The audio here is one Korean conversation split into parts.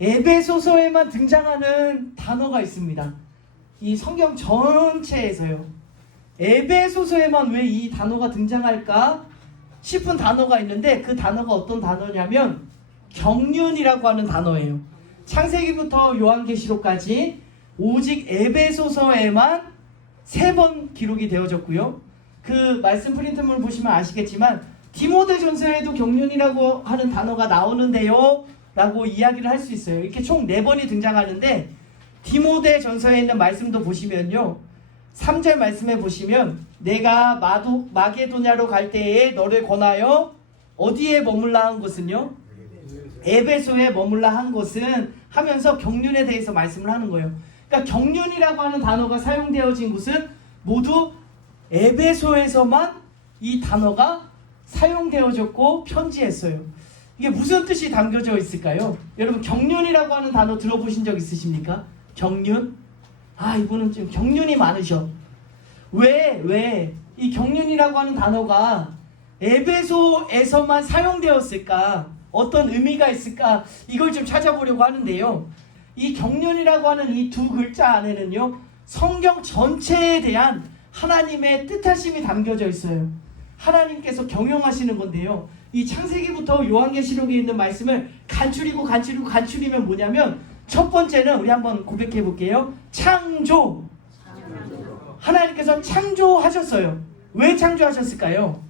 에베소서에만 등장하는 단어가 있습니다. 이 성경 전체에서요. 에베소서에만 왜 이 단어가 등장할까 싶은 단어가 있는데, 그 단어가 어떤 단어냐면 경륜이라고 하는 단어예요. 창세기부터 요한계시록까지 오직 에베소서에만 3번 기록이 되어졌고요. 그 말씀 프린트물 보시면 아시겠지만 디모데전서에도 경륜이라고 하는 단어가 나오는데요 라고 이야기를 할 수 있어요. 이렇게 총 4번이 등장하는데, 디모데전서에 있는 말씀도 보시면요, 3절 말씀에 보시면 내가 마게도냐로 갈 때에 너를 권하여 어디에 머물라 한 것은요, 에베소에 머물라 한 것은 하면서 경륜에 대해서 말씀을 하는 거예요. 그러니까 경륜이라고 하는 단어가 사용되어진 곳은 모두 에베소에서만 이 단어가 사용되어졌고 편지했어요. 이게 무슨 뜻이 담겨져 있을까요? 여러분, 경륜이라고 하는 단어 들어보신 적 있으십니까? 경륜? 이분은 좀 경륜이 많으셔. 왜 이 경륜이라고 하는 단어가 에베소에서만 사용되었을까? 어떤 의미가 있을까? 이걸 좀 찾아보려고 하는데요. 이 경륜이라고 하는 이 2글자 안에는요, 성경 전체에 대한 하나님의 뜻하심이 담겨져 있어요. 하나님께서 경영하시는 건데요. 이 창세기부터 요한계시록에 있는 말씀을 간추리면 뭐냐면, 첫 번째는 우리 한번 고백해 볼게요. 창조. 하나님께서 창조하셨어요. 왜 창조하셨을까요?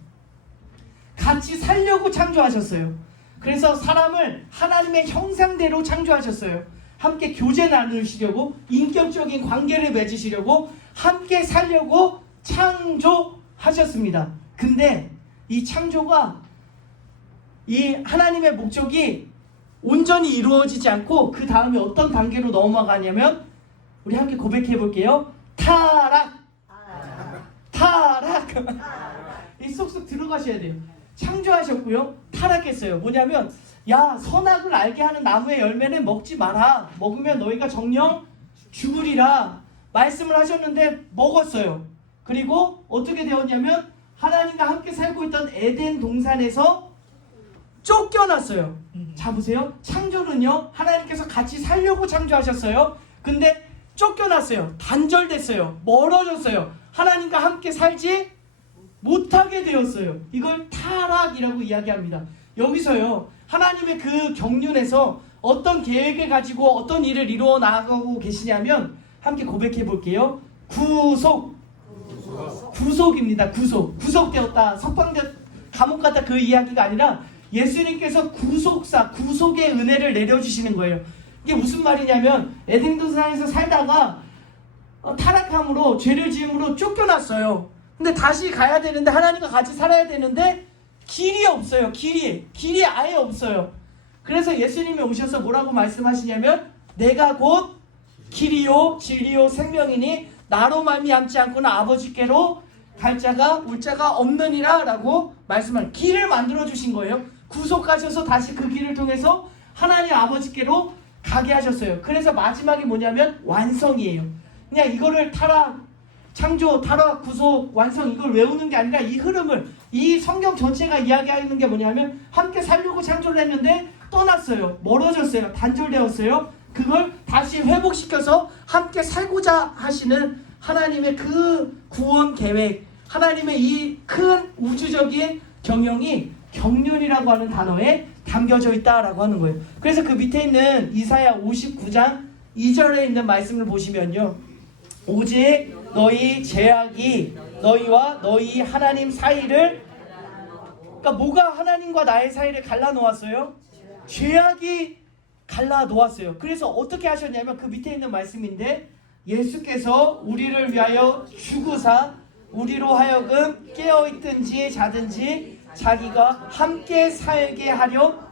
같이 살려고 창조하셨어요. 그래서 사람을 하나님의 형상대로 창조하셨어요. 함께 교제 나누시려고, 인격적인 관계를 맺으시려고, 함께 살려고 창조하셨습니다. 근데 이 창조가, 이 하나님의 목적이 온전히 이루어지지 않고 그 다음에 어떤 단계로 넘어가냐면, 우리 함께 고백해 볼게요. 타락. 이 쏙쏙 들어가셔야 돼요. 창조하셨고요, 타락했어요. 뭐냐면, 야, 선악을 알게 하는 나무의 열매는 먹지 마라. 먹으면 너희가 정령 죽으리라 말씀을 하셨는데 먹었어요. 그리고 어떻게 되었냐면, 하나님과 함께 살고 있던 에덴 동산에서 쫓겨났어요. 자, 보세요. 창조는요, 하나님께서 같이 살려고 창조하셨어요. 근데 쫓겨났어요. 단절됐어요. 멀어졌어요. 하나님과 함께 살지 못하게 되었어요. 이걸 타락이라고 이야기합니다. 여기서요, 하나님의 그 경륜에서 어떤 계획을 가지고 어떤 일을 이루어 나가고 계시냐면, 함께 고백해 볼게요. 구속입니다. 구속되었다, 석방되었다, 감옥 갔다, 그 이야기가 아니라 예수님께서 구속의 은혜를 내려주시는 거예요. 이게 무슨 말이냐면, 에덴 동산에서 살다가 타락함으로, 죄를 지음으로 쫓겨났어요. 근데 다시 가야 되는데, 하나님과 같이 살아야 되는데 길이 없어요. 길이 아예 없어요. 그래서 예수님이 오셔서 뭐라고 말씀하시냐면, 내가 곧 길이요 진리요 생명이니 나로 말미암지 않고는 아버지께로 갈 자가 올 자가 없느니라 라고 말씀을, 길을 만들어 주신 거예요. 구속하셔서 다시 그 길을 통해서 하나님 아버지께로 가게 하셨어요. 그래서 마지막이 뭐냐면 완성이에요. 그냥 이거를 창조, 타락, 구속, 완성, 이걸 외우는 게 아니라 이 흐름을, 이 성경 전체가 이야기하는 게 뭐냐면, 함께 살려고 창조를 했는데 떠났어요. 멀어졌어요. 단절되었어요. 그걸 다시 회복시켜서 함께 살고자 하시는 하나님의 그 구원 계획, 하나님의 이 큰 우주적인 경영이 경륜이라고 하는 단어에 담겨져 있다라고 하는 거예요. 그래서 그 밑에 있는 이사야 59장 2절에 있는 말씀을 보시면요, 오직 너희 죄악이 너희와 너희 하나님 사이를, 그러니까 뭐가 하나님과 나의 사이를 갈라놓았어요? 죄악이 갈라놓았어요. 그래서 어떻게 하셨냐면, 그 밑에 있는 말씀인데, 예수께서 우리를 위하여 죽으사 우리로 하여금 깨어있든지 자든지 자기가 함께 살게 하려.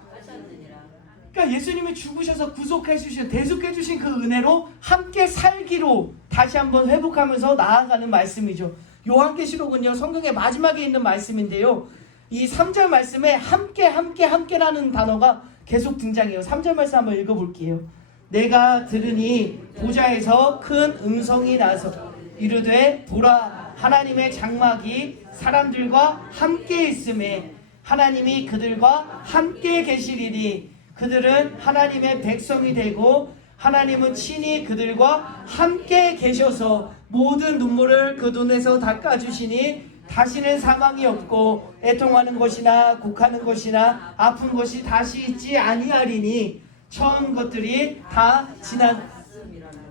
그러니까 예수님이 죽으셔서 구속해 주신, 대속해 주신 그 은혜로 함께 살기로 다시 한번 회복하면서 나아가는 말씀이죠. 요한계시록은요, 성경의 마지막에 있는 말씀인데요, 이 3절 말씀에 함께라는 단어가 계속 등장해요. 3절 말씀 한번 읽어볼게요. 내가 들으니 보좌에서 큰 음성이 나서 이르되 보라, 하나님의 장막이 사람들과 함께 있음에 하나님이 그들과 함께 계시리니 그들은 하나님의 백성이 되고 하나님은 친히 그들과 함께 계셔서 모든 눈물을 그 눈에서 닦아주시니 다시는 사망이 없고 애통하는 것이나 곡하는 것이나 아픈 것이 다시 있지 아니하리니 처음 것들이 다 지난.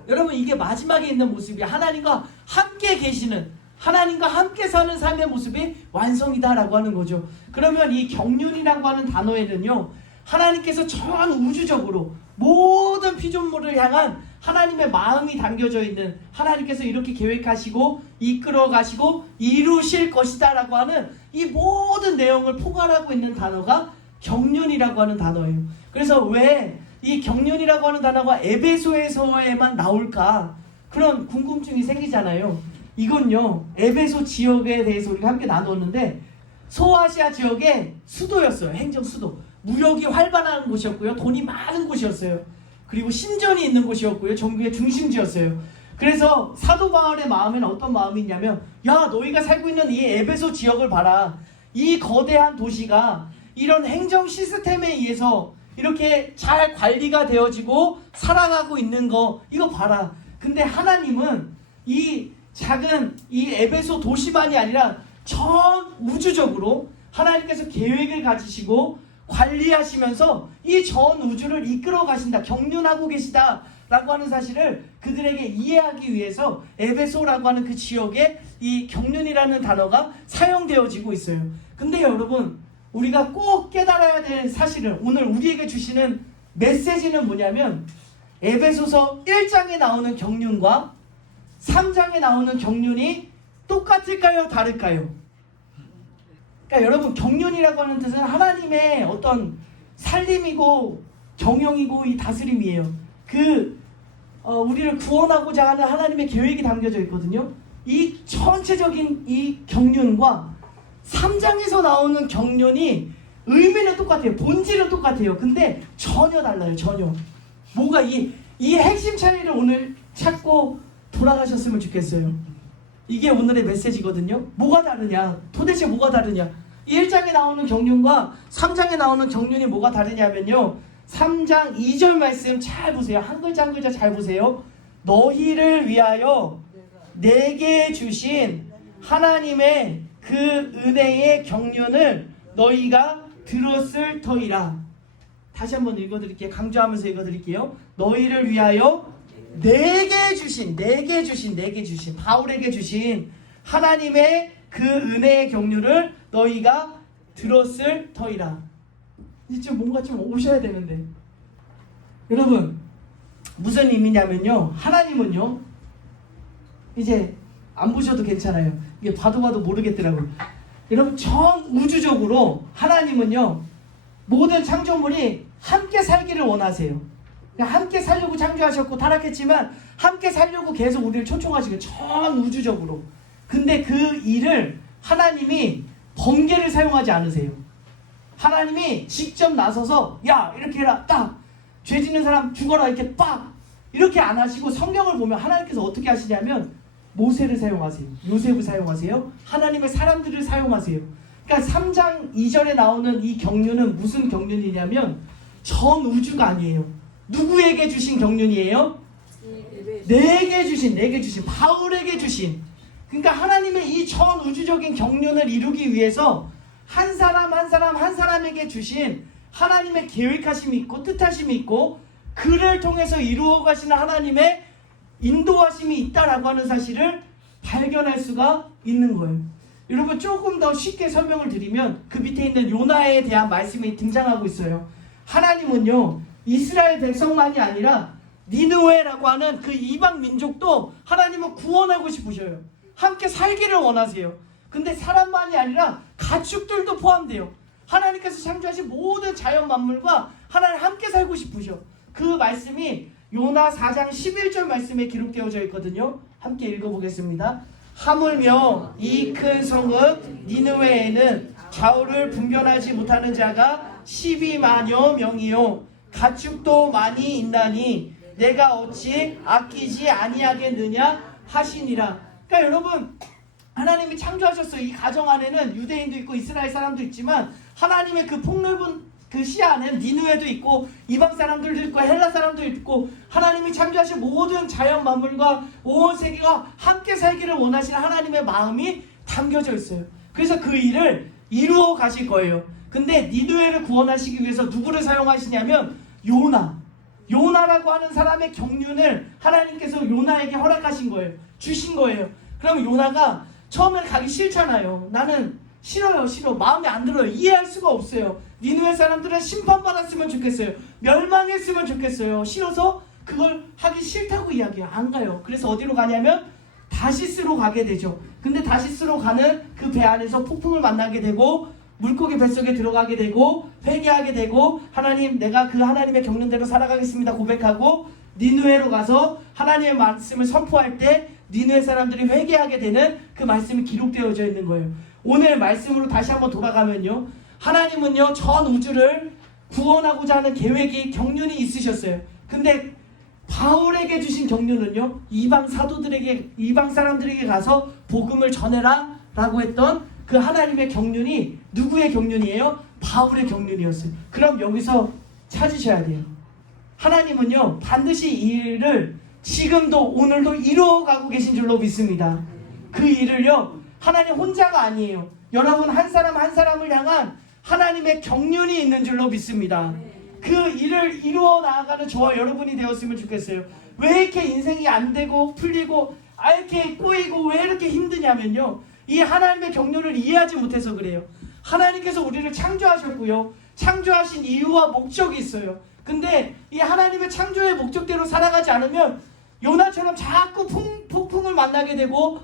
여러분, 이게 마지막에 있는 모습이 하나님과 함께 계시는, 하나님과 함께 사는 삶의 모습이 완성이다라고 하는 거죠. 그러면 이 경륜이라고 하는 단어에는요, 하나님께서 전 우주적으로 모든 피조물을 향한 하나님의 마음이 담겨져 있는, 하나님께서 이렇게 계획하시고 이끌어 가시고 이루실 것이다 라고 하는 이 모든 내용을 포괄하고 있는 단어가 경륜이라고 하는 단어예요. 그래서 왜 이 경륜이라고 하는 단어가 에베소에서에만 나올까, 그런 궁금증이 생기잖아요. 이건요, 에베소 지역에 대해서 우리가 함께 나눴는데 소아시아 지역의 수도였어요. 행정 수도. 무역이 활발한 곳이었고요. 돈이 많은 곳이었어요. 그리고 신전이 있는 곳이었고요. 종교의 중심지였어요. 그래서 사도 바울의 마음에는 어떤 마음이 있냐면, 야, 너희가 살고 있는 이 에베소 지역을 봐라. 이 거대한 도시가 이런 행정 시스템에 의해서 이렇게 잘 관리가 되어지고 살아가고 있는 거, 이거 봐라. 근데 하나님은 이 작은 이 에베소 도시만이 아니라 전 우주적으로 하나님께서 계획을 가지시고 관리하시면서 이 전 우주를 이끌어 가신다, 경륜하고 계시다 라고 하는 사실을 그들에게 이해하기 위해서 에베소라고 하는 그 지역에 이 경륜이라는 단어가 사용되어지고 있어요. 근데 여러분, 우리가 꼭 깨달아야 될 사실은, 오늘 우리에게 주시는 메시지는 뭐냐면, 에베소서 1장에 나오는 경륜과 3장에 나오는 경륜이 똑같을까요? 다를까요? 그러니까 여러분, 경륜이라고 하는 뜻은 하나님의 어떤 살림이고 경영이고 이 다스림이에요. 우리를 구원하고자 하는 하나님의 계획이 담겨져 있거든요. 이 전체적인 이 경륜과 3장에서 나오는 경륜이 의미는 똑같아요. 본질은 똑같아요. 근데 전혀 달라요. 전혀. 뭐가 이 핵심 차이를 오늘 찾고 돌아가셨으면 좋겠어요. 이게 오늘의 메시지거든요. 뭐가 다르냐? 도대체 뭐가 다르냐? 이 1장에 나오는 경륜과 3장에 나오는 경륜이 뭐가 다르냐면요, 3장 2절 말씀 잘 보세요. 한 글자 한 글자 잘 보세요. 너희를 위하여 내게 주신 하나님의 그 은혜의 경륜을 너희가 들었을 터이라. 다시 한번 읽어드릴게요. 강조하면서 읽어드릴게요. 너희를 위하여 내게 주신 바울에게 주신 하나님의 그 은혜의 경륜을 너희가 들었을 터이라. 이제 뭔가 좀 오셔야 되는데, 여러분, 무슨 의미냐면요, 하나님은요, 이제 안 보셔도 괜찮아요. 이게 봐도 모르겠더라고요. 여러분, 전 우주적으로 하나님은요, 모든 창조물이 함께 살기를 원하세요. 함께 살려고 창조하셨고 타락했지만 함께 살려고 계속 우리를 초청하시고, 전 우주적으로. 근데 그 일을 하나님이 번개를 사용하지 않으세요. 하나님이 직접 나서서 야, 이렇게 해라, 딱 죄 짓는 사람 죽어라, 이렇게 빡, 이렇게 안 하시고, 성경을 보면 하나님께서 어떻게 하시냐면 모세를 사용하세요. 요셉을 사용하세요. 하나님의 사람들을 사용하세요. 그러니까 3장 2절에 나오는 이 경륜은 무슨 경륜이냐면 전 우주가 아니에요. 누구에게 주신 경륜이에요? 내게 주신, 바울에게 주신. 그러니까 하나님의 이 전 우주적인 경륜을 이루기 위해서 한 사람에게 주신 하나님의 계획하심이 있고 뜻하심이 있고, 그를 통해서 이루어 가시는 하나님의 인도하심이 있다라고 하는 사실을 발견할 수가 있는 거예요. 여러분, 조금 더 쉽게 설명을 드리면 그 밑에 있는 요나에 대한 말씀이 등장하고 있어요. 하나님은요, 이스라엘 백성만이 아니라 니느웨라고 하는 그 이방 민족도 하나님은 구원하고 싶으셔요. 함께 살기를 원하세요. 근데 사람만이 아니라 가축들도 포함돼요. 하나님께서 창조하신 모든 자연 만물과 하나님 함께 살고 싶으셔. 그 말씀이 요나 4장 11절 말씀에 기록되어져 있거든요. 함께 읽어보겠습니다. 하물며 이 큰 성읍 니느웨에는 좌우를 분별하지 못하는 자가 12만여 명이요 가축도 많이 있나니 내가 어찌 아끼지 아니하겠느냐 하시니라. 그러니까 여러분, 하나님이 창조하셨어요. 이 가정 안에는 유대인도 있고 이스라엘 사람도 있지만 하나님의 그 폭넓은 그 시야 안에는 니느웨도 있고 이방 사람들도 있고 헬라 사람도 있고 하나님이 창조하신 모든 자연 만물과 온 세계가 함께 살기를 원하시는 하나님의 마음이 담겨져 있어요. 그래서 그 일을 이루어 가실 거예요. 근데 니느웨를 구원하시기 위해서 누구를 사용하시냐면 요나라고 하는 사람의 경륜을 하나님께서 요나에게 허락하신 거예요. 주신 거예요. 그럼 요나가 처음에 가기 싫잖아요. 나는 싫어요. 마음에 안 들어요. 이해할 수가 없어요. 니느웨 사람들은 심판받았으면 좋겠어요. 멸망했으면 좋겠어요. 싫어서 그걸 하기 싫다고 이야기해요. 안 가요. 그래서 어디로 가냐면 다시스로 가게 되죠. 근데 다시스로 가는 그 배 안에서 폭풍을 만나게 되고 물고기 뱃속에 들어가게 되고 회개하게 되고 하나님, 내가 그 하나님의 경륜대로 살아가겠습니다 고백하고 니느웨로 가서 하나님의 말씀을 선포할 때 니느웨 사람들이 회개하게 되는 그 말씀이 기록되어져 있는 거예요. 오늘 말씀으로 다시 한번 돌아가면요, 하나님은요 전 우주를 구원하고자 하는 계획이 경륜이 있으셨어요. 근데 바울에게 주신 경륜은요, 이방 사도들에게, 이방 사람들에게 가서 복음을 전해라 라고 했던 그 하나님의 경륜이 누구의 경륜이에요? 바울의 경륜이었어요. 그럼 여기서 찾으셔야 돼요. 하나님은요 반드시 이 일을 지금도 오늘도 이루어가고 계신 줄로 믿습니다. 그 일을요 하나님 혼자가 아니에요. 여러분 한 사람 한 사람을 향한 하나님의 경륜이 있는 줄로 믿습니다. 그 일을 이루어 나아가는 저와 여러분이 되었으면 좋겠어요. 왜 이렇게 인생이 안 되고 풀리고 이렇게 꼬이고 왜 이렇게 힘드냐면요, 이 하나님의 경륜을 이해하지 못해서 그래요. 하나님께서 우리를 창조하셨고요, 창조하신 이유와 목적이 있어요. 근데 이 하나님의 창조의 목적대로 살아가지 않으면 요나처럼 자꾸 폭풍을 만나게 되고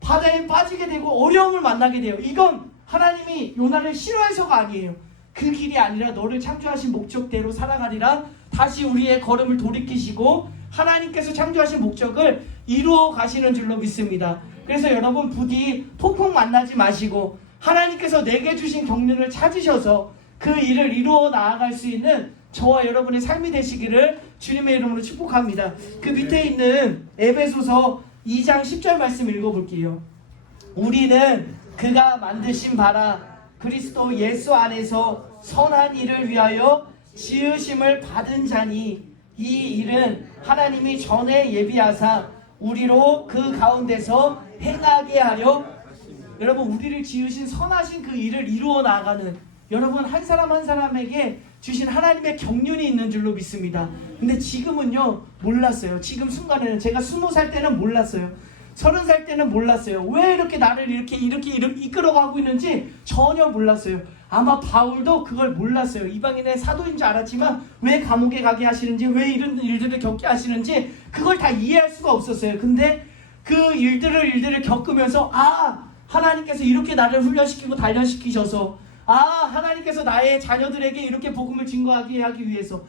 바다에 빠지게 되고 어려움을 만나게 돼요. 이건 하나님이 요나를 싫어해서가 아니에요. 그 길이 아니라 너를 창조하신 목적대로 살아가리라. 다시 우리의 걸음을 돌이키시고 하나님께서 창조하신 목적을 이루어 가시는 줄로 믿습니다. 그래서 여러분 부디 폭풍 만나지 마시고 하나님께서 내게 주신 경륜을 찾으셔서 그 일을 이루어 나아갈 수 있는 저와 여러분의 삶이 되시기를 주님의 이름으로 축복합니다. 그 밑에 있는 에베소서 2장 10절 말씀 읽어볼게요. 우리는 그가 만드신 바라 그리스도 예수 안에서 선한 일을 위하여 지으심을 받은 자니 이 일은 하나님이 전에 예비하사 우리로 그 가운데서 행하게 하려. 여러분 우리를 지으신 선하신 그 일을 이루어 나가는 여러분 한 사람 한 사람에게 주신 하나님의 경륜이 있는 줄로 믿습니다. 근데 지금은요 몰랐어요. 지금 순간에는 제가 20살 때는 몰랐어요. 30살 때는 몰랐어요. 왜 이렇게 나를 이렇게 이끌어가고 있는지 전혀 몰랐어요. 아마 바울도 그걸 몰랐어요. 이방인의 사도인 줄 알았지만 왜 감옥에 가게 하시는지, 왜 이런 일들을 겪게 하시는지 그걸 다 이해할 수가 없었어요. 근데 그 일들을 겪으면서 하나님께서 이렇게 나를 훈련시키고 단련시키셔서 하나님께서 나의 자녀들에게 이렇게 복음을 증거하게 하기 위해서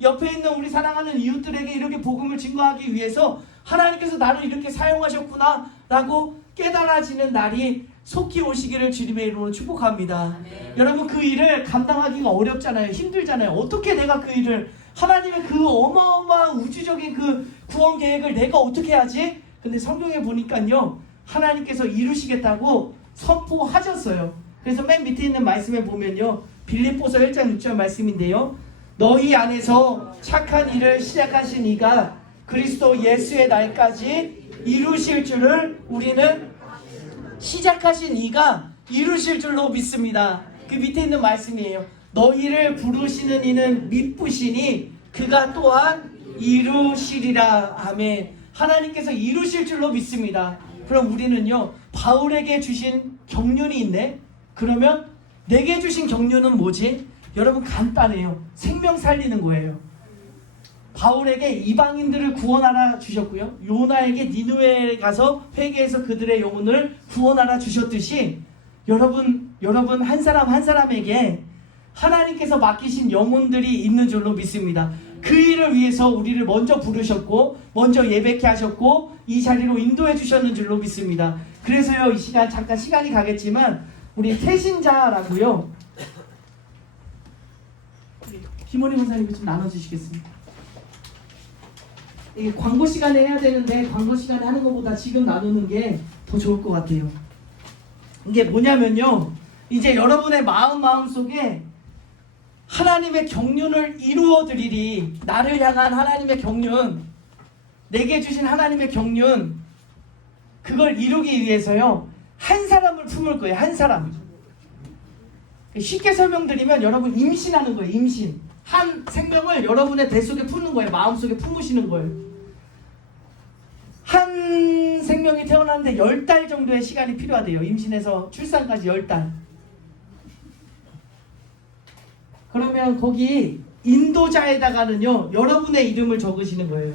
옆에 있는 우리 사랑하는 이웃들에게 이렇게 복음을 증거하기 위해서 하나님께서 나를 이렇게 사용하셨구나 라고 깨달아지는 날이 속히 오시기를 주님의 이름으로 축복합니다. 여러분 그 일을 감당하기가 어렵잖아요. 힘들잖아요. 어떻게 내가 그 일을, 하나님의 그 어마어마한 우주적인 그 구원 계획을 내가 어떻게 하지? 근데 성경에 보니까요 하나님께서 이루시겠다고 선포하셨어요. 그래서 맨 밑에 있는 말씀에 보면요, 빌립보서 1장 6절 말씀인데요, 너희 안에서 착한 일을 시작하신 이가 그리스도 예수의 날까지 이루실 줄을 우리는 시작하신 이가 이루실 줄로 믿습니다. 그 밑에 있는 말씀이에요. 너희를 부르시는 이는 미쁘시니 그가 또한 이루시리라. 아멘. 하나님께서 이루실 줄로 믿습니다. 그럼 우리는요 바울에게 주신 경륜이 있네. 그러면 내게 주신 경륜은 뭐지? 여러분 간단해요. 생명 살리는 거예요. 바울에게 이방인들을 구원하라 주셨고요, 요나에게 니느웨에 가서 회개해서 그들의 영혼을 구원하라 주셨듯이 여러분 한 사람 한 사람에게 하나님께서 맡기신 영혼들이 있는 줄로 믿습니다. 그 일을 위해서 우리를 먼저 부르셨고 먼저 예배케 하셨고 이 자리로 인도해 주셨는 줄로 믿습니다. 그래서요 이 시간 잠깐 시간이 가겠지만 우리 태신자라고요, 김원희 권사님이 좀 나눠주시겠습니다. 이게 광고 시간에 해야 되는데 광고 시간에 하는 것보다 지금 나누는 게 더 좋을 것 같아요. 이게 뭐냐면요, 이제 여러분의 마음 속에 하나님의 경륜을 이루어 드리리. 나를 향한 하나님의 경륜, 내게 주신 하나님의 경륜, 그걸 이루기 위해서요 한 사람을 품을 거예요. 한 사람. 쉽게 설명드리면 여러분 임신하는 거예요. 임신. 한 생명을 여러분의 뱃속에 품는 거예요. 마음속에 품으시는 거예요. 한 생명이 태어나는데 10달 정도의 시간이 필요하대요. 임신해서 출산까지 10달. 그러면 거기 인도자에다가는요 여러분의 이름을 적으시는 거예요.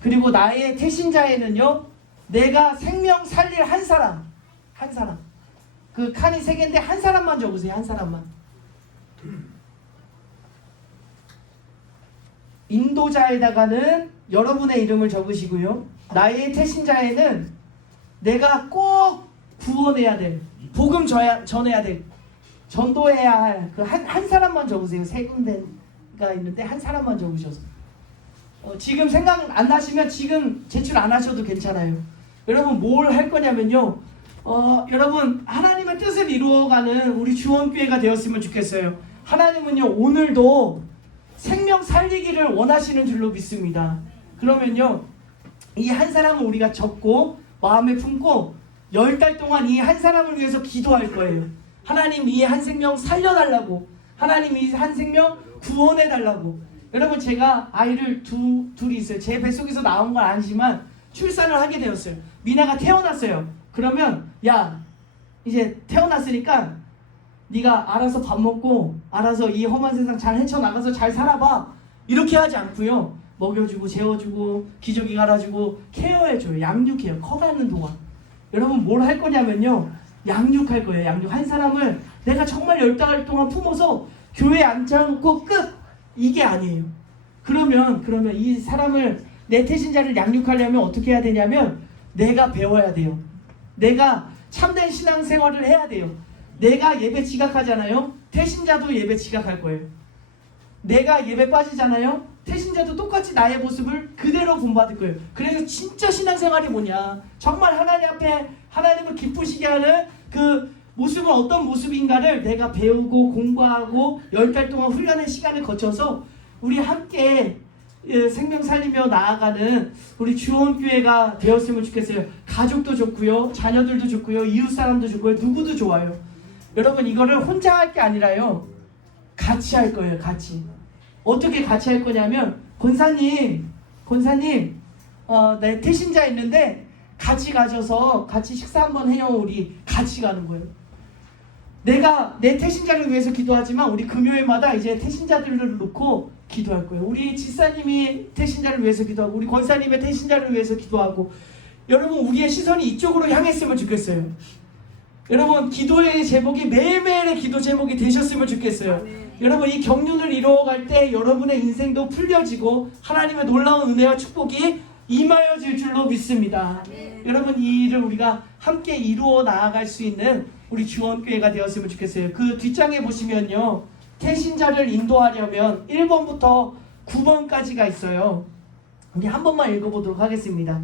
그리고 나의 태신자에는요 내가 생명 살릴 한 사람, 한 사람. 그 칸이 3개인데 한 사람만 적으세요. 한 사람만. 인도자에다가는 여러분의 이름을 적으시고요. 나의 태신자에는 내가 꼭 구원해야 될, 복음 전해야 될, 전도해야 할 그 한 사람만 적으세요. 3군데가 있는데 한 사람만 적으셔서. 지금 생각 안 나시면 지금 제출 안 하셔도 괜찮아요. 여러분 뭘 할 거냐면요. 여러분 하나님의 뜻을 이루어가는 우리 주원교회가 되었으면 좋겠어요. 하나님은요 오늘도 생명 살리기를 원하시는 줄로 믿습니다. 그러면요 이 한 사람을 우리가 적고 마음에 품고 10달 동안 이 한 사람을 위해서 기도할 거예요. 하나님 이 한 생명 살려달라고, 하나님 이 한 생명 구원해달라고. 여러분 제가 아이를 둘이 있어요. 제 뱃속에서 나온 건 아니지만 출산을 하게 되었어요. 미나가 태어났어요. 그러면 야 이제 태어났으니까 네가 알아서 밥 먹고 알아서 이 험한 세상 잘 헤쳐나가서 잘 살아봐. 이렇게 하지 않고요. 먹여주고 재워주고 기저귀 갈아주고 케어해줘요. 양육해요. 커가는 동안. 여러분 뭘 할 거냐면요. 양육할 거예요. 양육. 한 사람을 내가 정말 10달 동안 품어서 교회에 앉혀놓고 끝! 이게 아니에요. 그러면 이 사람을, 내 태신자를 양육하려면 어떻게 해야 되냐면 내가 배워야 돼요. 내가 참된 신앙생활을 해야 돼요. 내가 예배 지각하잖아요. 태신자도 예배 지각할 거예요. 내가 예배 빠지잖아요. 태신자도 똑같이 나의 모습을 그대로 본받을 거예요. 그래서 진짜 신앙생활이 뭐냐, 정말 하나님 앞에 하나님을 기쁘시게 하는 그 모습은 어떤 모습인가를 내가 배우고 공부하고 10달 동안 훈련의 시간을 거쳐서 우리 함께 생명 살리며 나아가는 우리 주원교회가 되었으면 좋겠어요. 가족도 좋고요, 자녀들도 좋고요, 이웃사람도 좋고요, 누구도 좋아요. 여러분 이거를 혼자 할 게 아니라요 같이 할 거예요. 같이. 어떻게 같이 할 거냐면 권사님 내 태신자 있는데 같이 가셔서 같이 식사 한번 해요. 우리 같이 가는 거예요. 내가 내 태신자를 위해서 기도하지만 우리 금요일마다 이제 태신자들을 놓고 기도할 거예요. 우리 집사님이 태신자를 위해서 기도하고 우리 권사님의 태신자를 위해서 기도하고. 여러분 우리의 시선이 이쪽으로 향했으면 좋겠어요. 여러분 기도의 제목이 매일매일의 기도 제목이 되셨으면 좋겠어요. 여러분 이 경륜을 이루어갈 때 여러분의 인생도 풀려지고 하나님의 놀라운 은혜와 축복이 임하여질 줄로 믿습니다. 여러분 이 일을 우리가 함께 이루어 나아갈 수 있는 우리 주원교회가 되었으면 좋겠어요. 그 뒷장에 보시면요 태신자를 인도하려면 1번부터 9번까지가 있어요. 우리 한 번만 읽어보도록 하겠습니다.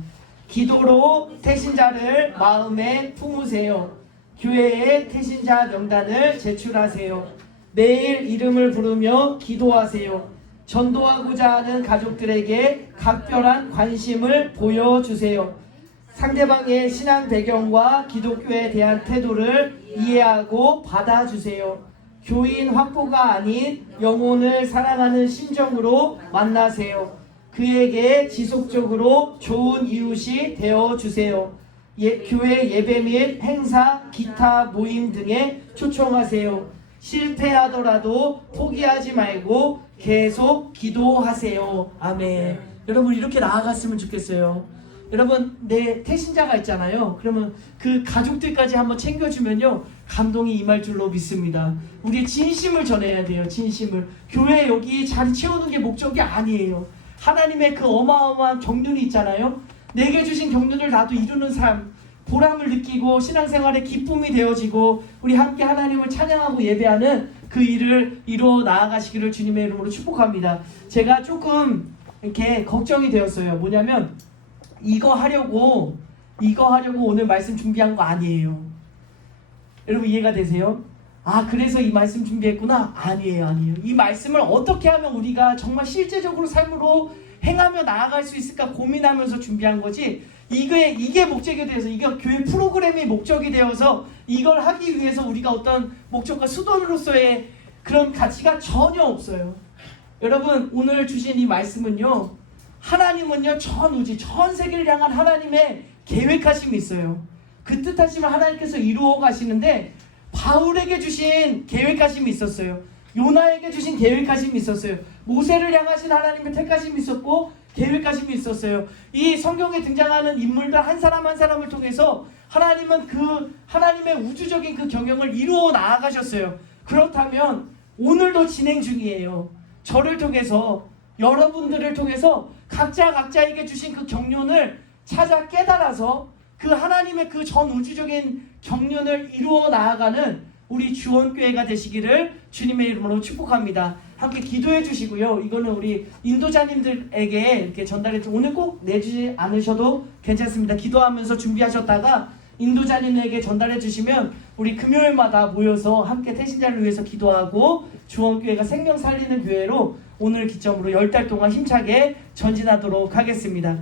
기도로 태신자를 마음에 품으세요. 교회에 태신자 명단을 제출하세요. 매일 이름을 부르며 기도하세요. 전도하고자 하는 가족들에게 각별한 관심을 보여주세요. 상대방의 신앙 배경과 기독교에 대한 태도를 이해하고 받아주세요. 교인 확보가 아닌 영혼을 사랑하는 심정으로 만나세요. 그에게 지속적으로 좋은 이웃이 되어주세요. 교회 예배 및 행사, 기타 모임 등에 초청하세요. 실패하더라도 포기하지 말고 계속 기도하세요. 아멘. 여러분 이렇게 나아갔으면 좋겠어요. 여러분 내 태신자가 있잖아요. 그러면 그 가족들까지 한번 챙겨주면요 감동이 임할 줄로 믿습니다. 우리의 진심을 전해야 돼요. 진심을. 교회 여기 자리 채우는 게 목적이 아니에요. 하나님의 그 어마어마한 경륜이 있잖아요. 내게 주신 경륜을 나도 이루는 삶, 보람을 느끼고 신앙생활의 기쁨이 되어지고 우리 함께 하나님을 찬양하고 예배하는 그 일을 이루어 나아가시기를 주님의 이름으로 축복합니다. 제가 조금 이렇게 걱정이 되었어요. 뭐냐면 이거 하려고 오늘 말씀 준비한 거 아니에요. 여러분 이해가 되세요? 아, 그래서 이 말씀 준비했구나? 아니에요. 이 말씀을 어떻게 하면 우리가 정말 실제적으로 삶으로 행하며 나아갈 수 있을까 고민하면서 준비한 거지. 이게 목적이 되어서, 이게 교회 프로그램이 목적이 되어서 이걸 하기 위해서 우리가 어떤 목적과 수단으로서의 그런 가치가 전혀 없어요. 여러분, 오늘 주신 이 말씀은요, 하나님은요, 전 우주, 전 세계를 향한 하나님의 계획하심이 있어요. 그 뜻하심을 하나님께서 이루어 가시는데, 바울에게 주신 계획하심이 있었어요. 요나에게 주신 계획하심이 있었어요. 모세를 향하신 하나님의 택하심이 있었고 계획하심이 있었어요. 이 성경에 등장하는 인물들 한 사람 한 사람을 통해서 하나님은 그 하나님의 우주적인 그 경영을 이루어 나아가셨어요. 그렇다면 오늘도 진행 중이에요. 저를 통해서, 여러분들을 통해서 각자에게 주신 그 경륜을 찾아 깨달아서 그 하나님의 그 전 우주적인 경륜을 이루어 나아가는 우리 주원교회가 되시기를 주님의 이름으로 축복합니다. 함께 기도해 주시고요. 이거는 우리 인도자님들에게 이렇게 전달해 주, 오늘 꼭 내주지 않으셔도 괜찮습니다. 기도하면서 준비하셨다가 인도자님에게 전달해 주시면 우리 금요일마다 모여서 함께 태신자를 위해서 기도하고 주원교회가 생명 살리는 교회로 오늘 기점으로 10달 동안 힘차게 전진하도록 하겠습니다.